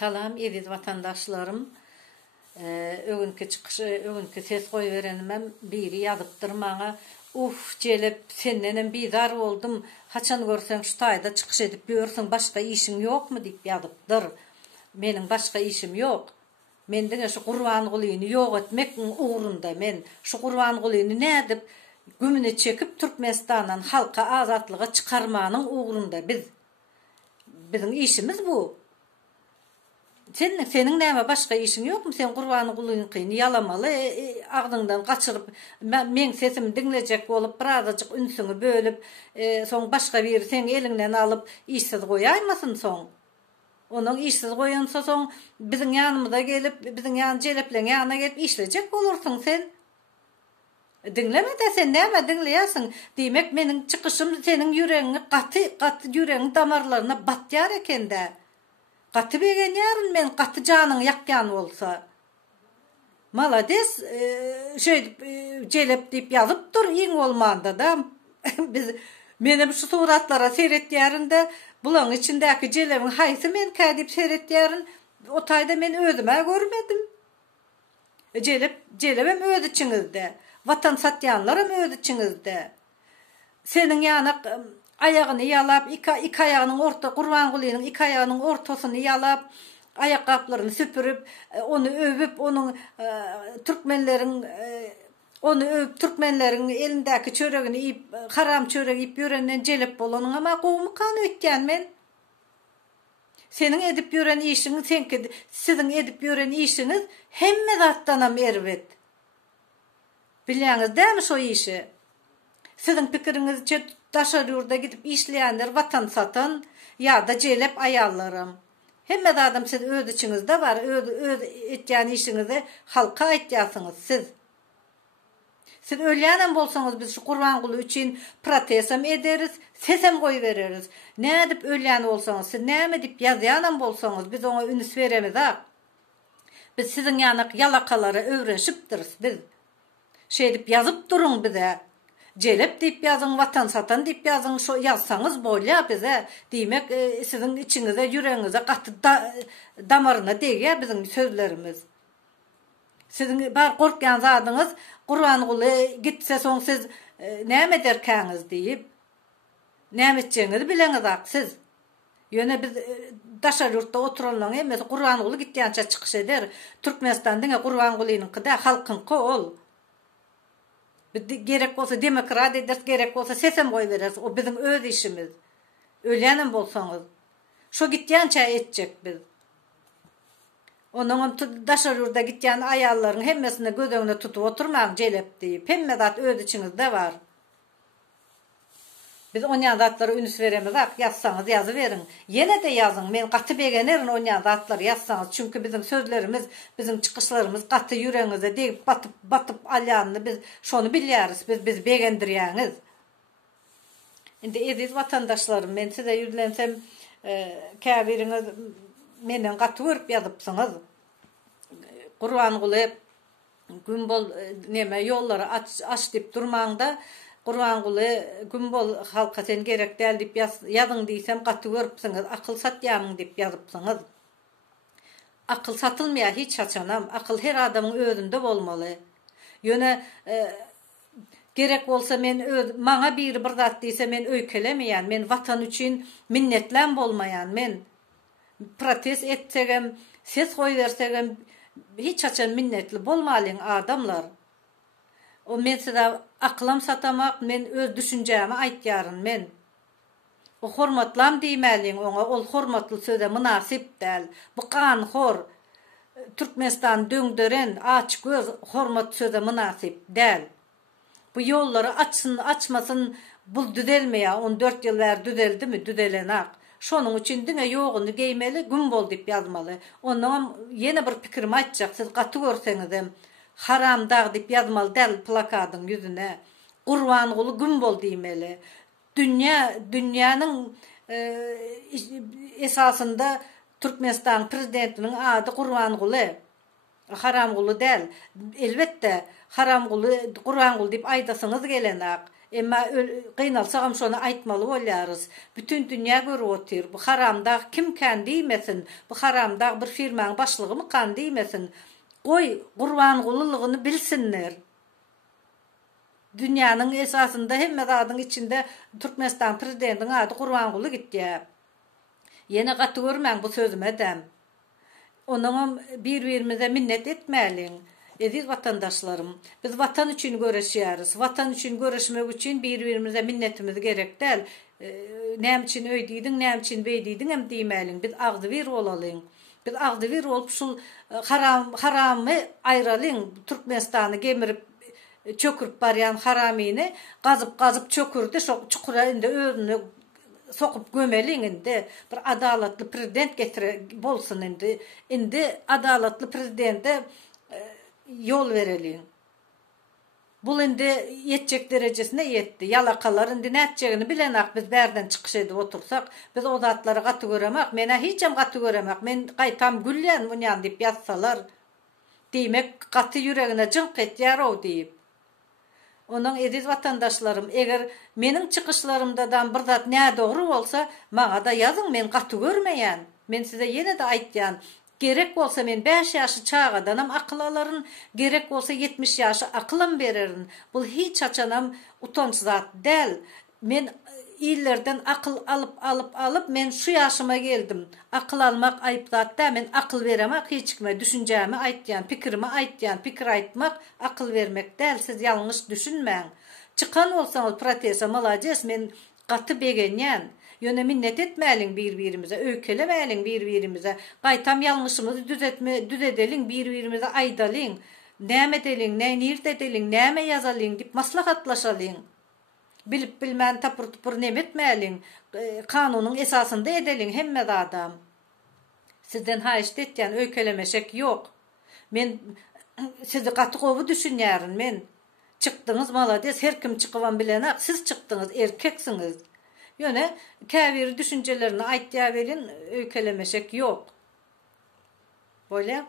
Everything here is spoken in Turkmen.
Salam eziz vatandaşlarım. Ögünkü çıkışı, ögünkü ses koy verenimem biri yazıptır maňa. Jelep senden bizar oldum. Haçan görsen şu taýda çıkış edip görsen başka işin yok mu diýip yazıptır. Menin başka işim yok. Menden şu Qurban Gulyny yok etmek uğrunda men şu Qurban Gulyny nädip gümüne çekip Türkmenistandan halka azatlyga çıkarmanyň uğrunda bizim işimiz bu. Senin näme başka işin yok mu? Sen Qurban Gulyny yalamaly, agdyňdan gaçyryp men sesimi dinlejek bolup birazajyk ünsüňi bölüp, soň başka bir sen elinden alıp işsiz goýaýmasyn soň. Onuň işsiz goýansa soň biziň ýanymyza gelip, biziň jelepleň ýanyna gelip işlejek bolarsyň sen. Dinlemede sen näme dinleýärsiň? Diýmek meniň çykyşym seniň ýüregiňi gaty ýüregiň damarlaryna batýar ekende. Gaty begen ýaryn men gaty janyň ýakýan bolsa. Malades, jelep diýip ýazyp dur, iň bolmanda da. Biz menem şu suratlara seretýärinde bulaň içindäki jelebiň haýsy men kädip seretýäryn, o taýda men özüme görmedim. Jelebem öz içiňizde, watan satýanlarym öz içiňizde. Senin ýanyk ayagyny ýalap, iki ayagynyň Qurban Gulynyň iki ayagynyň ortasyny ýalap, ayakkapylaryny süpürüp, onu öwüp, onuň Türkmenleriň elindäki çöregini ýyp, haram çöreg ýyp ýörenden jelep bolanyň ama gowmy kan ötýän men. Senin edip ýören işiňiz, siziň edip ýören işiňiz hemme zatdanam erbet. Bilýäňiz dämi şo işi? Siziň pikiriňizçe daşar ýurda gidip işleýänler watan satan ýa-da jelep aýallarym. Hemme adam siz öz içiňizde bar, öz etýän işiňizi halka aýtýarsyňyz siz. Siz ölýänem bolsaňyz biz şu Qurban Guly üçin protestam ederiz, sesem goý bereriz. Nädip ölýän bolsaňyz, siz näme dip ýazýanem bolsaňyz biz oňa üns beremiz ha. Biz siziň ýanyk ýalakalary öwrenşipdiris biz. Şeýdip ýazyp duruň bize. Jelep diýip ýazyň, watan satan diýip ýazyň, şo ýazsaňyz bolýar bize. Diýmek siziň içiňize, ýüregiňize gaty damaryna degýär biziň sözlerimiz. Siziň bar gorkýan zadyňyz Qurban Guly gitse soň siz näme derkäňiz diýip näme etjeňizi bileňiz siz. Ýöne biz daşar ýurtda oturanlaryň emes Qurban Guly gitýänçe çykyş eder. Türkmenistandan Qurban Gulynyňki-de halkyňky ol. Gerek bolsa demokrat ederiz, gerek bolsa sesem goý bereriz. O bizim öz işimiz. Ölýänem bolsaňyz, şo gitýänçe etjek biz. Onuň daşar ýurda gitýän aýallaryň hemmesini gözeňine tutup oturmaň jelep diýip, hemme zat öz içiňizde bar. Biz onýan zatlary üns beremiz, ýazsaňyz ýazyp beriň. Ýene-de ýazyň, men gaty begenerin onýan zatlary ýazsaňyz, çünki bizim sözlerimiz, bizim çykyşlarymız gaty ýüregiňize degip batyp alýanyny biz şonu bilýäris, biz begendirýäňiz. Indi eziz vatandaşlarym, men size ýüzlensem, käbiriňiz menden gaty görüp ýazypsyňyz. Qurban Guly Gümbol näme ýollary aç diýip durmaňda Qurban Guly Gümbol halka sen gerek däl diýip ýazyň diýsem gaty görüpsiňiz, akyl satýamyň diýip ýazypsyňyz. Akyl satylmaýar hiç haçanam, akyl her adamyň özünde bolmaly. Ýöne gerek bolsa men maňa bir zat diýse men öýkelemeýän, men watan üçin minnetlän bolmaýan men. Protest etsegem, ses goý bersegem hiç haçan minnetli bolmalyň adamlar. O men size aklam satamak, men öz düşünjämi aýtýaryn men. O hormatlam diýmäliň oňa, ol hormatly söze münasip däl. Bu kanhor Türkmenistan döňdören aç göz hormat söze münasip däl. Bu ýollary açmasyn, bul düzelmeýär. 14 ýyl bäri düzeldimi? Düzelenak. Şonuň üçin diňe ýoguny geýmeli, Gümbol diýip ýazmaly. Ondan ýene bir pikirimi aýtjak, siz gaty görseňiz haram dağ diýip ýazmaly däl plakatyň ýüzüne. Qurban Guly Gümbol diýmeli. Dünýäniň esasında Türkmenistan prezidentiniň ady Qurban Guly. Haram Guly däl. Elbetde Haram Guly, Qurban Guly diýip aýdasyňyz gelenak. Emma kıynalsağım şonu aytmalı bolarız. Bütün dünya görüp otyr. Bu haramda kim kan diýmesin. Bu haramda bir firmaň başlygy mı kan diýmesin. Goý Gurbangulylygyny bilsinler. Dünýanyň esasında hemme zadyň içinde Türkmenistan prezidentiniň ady Gurbanguly gitdi. Yine gaty görmäň bu sözüme dem. Onuň bir-birimize minnet etmäliň. Aziz vatandaşlarım, biz vatan için görüşýäris. Vatan için görüşmek için bir-birimize minnetimiz gerek däl. Näme için öýdiýdiň, näme için beýdiýdiň hem diýmäliň. Biz agdy bir bolalyň. Biz agdy bir bolup şul haramy aýralyň. Türkmenistany gemirip çökürüp barýan haramyny gazyp çökürdi. Şo çukura indi özüni sokup gömeliň indi. Bir adalatly prezident bolsun indi. Indi adalatly prezidente yol vereliň. Bul indi yetjek derejesine yetdi. Yalakalar indi näçegini bilenak biz berden çykyş edip otursak, biz o zatlary gaty göremek, mene hiçem gaty göremek. Men gaýtam güllen munyan diýip ýatsalar, diýmek gaty yüregine jynk etýär o diýip. Onun ediz vatandaşlarım, eger meniň çykyşlarymdan bir zat nä dogry bolsa, maňa da ýazyň, men gaty görmeýän. Men size ýene de aýtýan, gerek bolsa men 5 ýaşy çağadanam akyl alaryn, gerek bolsa 70 ýaşy aklym bererin. Bul hiç açanam utanç zat däl. Men illerden akyl alıp men şu ýaşyma geldim. Akyl almak aýyp zat da, men akyl beremek hiç kime düşünjämi aýtýan, pikirimi aýtýan, pikir aýtmak akyl vermek däl. Siz ýalňyş düşünmäň. Çıkan bolsaňyz protesa malades, men gaty begenýän. Yöne minnet etmäliň bir-birimize, öýkelemäliň bir-birimize. Gaýtam ýalňyşymyzy düzedeliň, bir-birimize aýdalyň. Näme edeliň, näme edeliň, näme ýazalyň diýip maslahatlaşalyň. Bilip bilmän tapur näme etmäliň, kanunyň esasynda edeliň hemme adam. Sizden haýyş etýän öýkelemeşek ýok. Men sizi gaty gowy düşünýärin men. Çykdyňyz malades, her kim çykywan bilenak, siz çykdyňyz, erkeksiňiz. Yöne käbir düşünjelerini aýtýa berin, öýkelemeşek ýok. Böyle